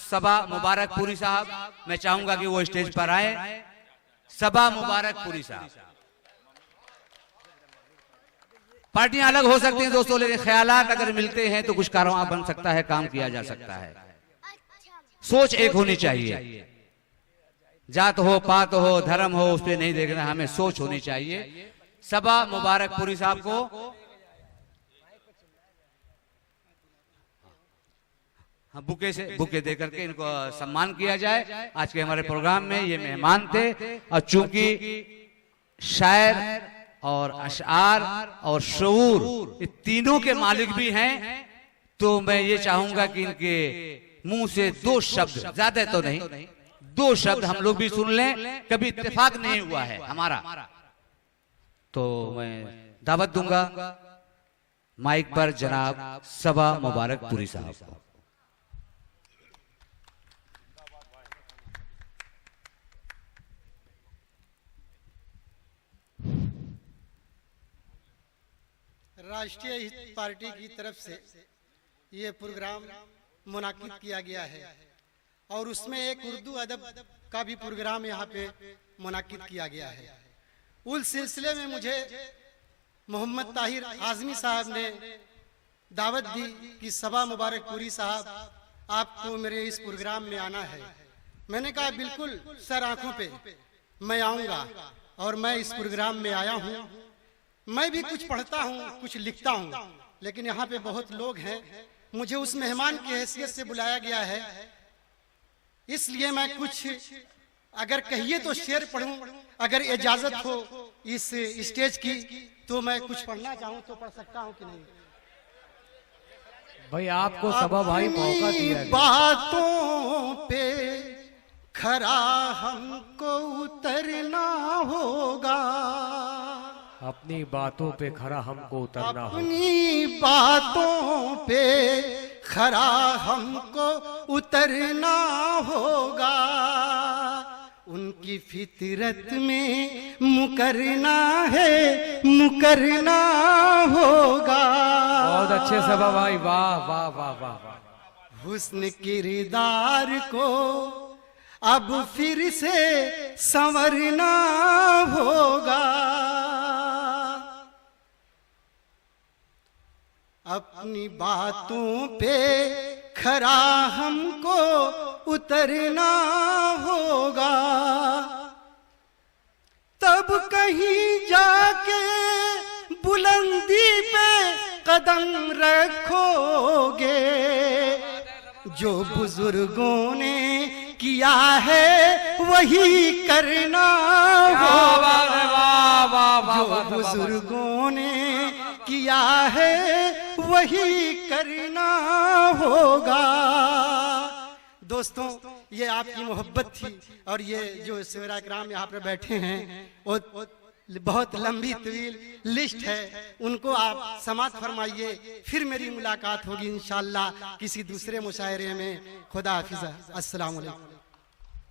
सबा मुबारकपुरी साहब, मैं चाहूंगा कि वो स्टेज पर आए। सबा मुबारकपुरी साहब। पार्टियां अलग हो सकती हैं दोस्तों, लेकिन ख्यालात अगर मिलते हैं तो कुछ कारवां बन सकता है, काम किया जा सकता है। सोच एक होनी चाहिए, जात हो, पात हो, धर्म हो, उस पर नहीं देखना, हमें सोच होनी चाहिए। सबा मुबारकपुरी साहब को बुके दे करके इनको सम्मान किया जाए। आज के हमारे प्रोग्राम में ये मेहमान थे, और चूंकि शायर और अशआर और शऊर ये तीनों के मालिक भी हैं, तो मैं ये चाहूंगा कि इनके मुंह से दो शब्द, ज्यादा तो नहीं, दो शब्द हम लोग भी सुन लें। कभी इत्तेफाक नहीं हुआ है हमारा, तो मैं दावत दूंगा माइक पर जनाब सबा मुबारकपुरी साहब को। राष्ट्रीय हित पार्टी की तरफ से ये प्रोग्राम मुनाकिद किया गया है, और उसमें एक उर्दू अदब का भी प्रोग्राम यहाँ पे मुनाकिद किया गया है। उस सिलसिले में मुझे मोहम्मद ताहिर आजमी साहब ने दावत दी कि सबा मुबारकपुरी साहब आपको मेरे इस प्रोग्राम में आना है। मैंने कहा बिल्कुल सर, आंखों पे मैं आऊँगा, और मैं इस प्रोग्राम में आया हूँ। मैं भी कुछ पढ़ता हूँ, कुछ लिखता हूँ, लेकिन यहाँ पे बहुत लोग हैं, मुझे उस मेहमान की हैसियत से बुलाया गया है, इसलिए मैं कुछ अगर कहिए तो शेर पढ़ूं, अगर इजाजत हो इस स्टेज की, तो मैं कुछ पढ़ना चाहूँ तो पढ़ सकता हूँ कि नहीं? भाई आपको सबा भाई मौका दिया है। बातों पे खरा हमको उतरना होगा, अपनी बातों पे खरा हमको उतरना होगा, अपनी बातों पे खरा हमको उतरना होगा, उनकी फितरत में मुकरना है, मुकरना होगा। बहुत अच्छे सबा भाई, वाह वाह वाह वाह वाह। हुस्न किरदार को अब फिर से संवरना होगा, अपनी बातों पे खरा हमको उतरना होगा, तब कहीं जाके बुलंदी पे कदम रखोगे, जो बुजुर्गों ने किया है वही करना होगा, जो बुजुर्गों ने किया है वही करना होगा। दोस्तों, ये आपकी मोहब्बत थी, और ये जो सेवरा कराम यहाँ पर बैठे हैं वो बहुत लंबी तवील लिस्ट है, उनको आप समात फरमाइए। फिर मेरी मुलाकात होगी इंशाअल्लाह किसी दूसरे मुशायरे में। खुदा हाफिज़, अस्सलाम वालेकुम।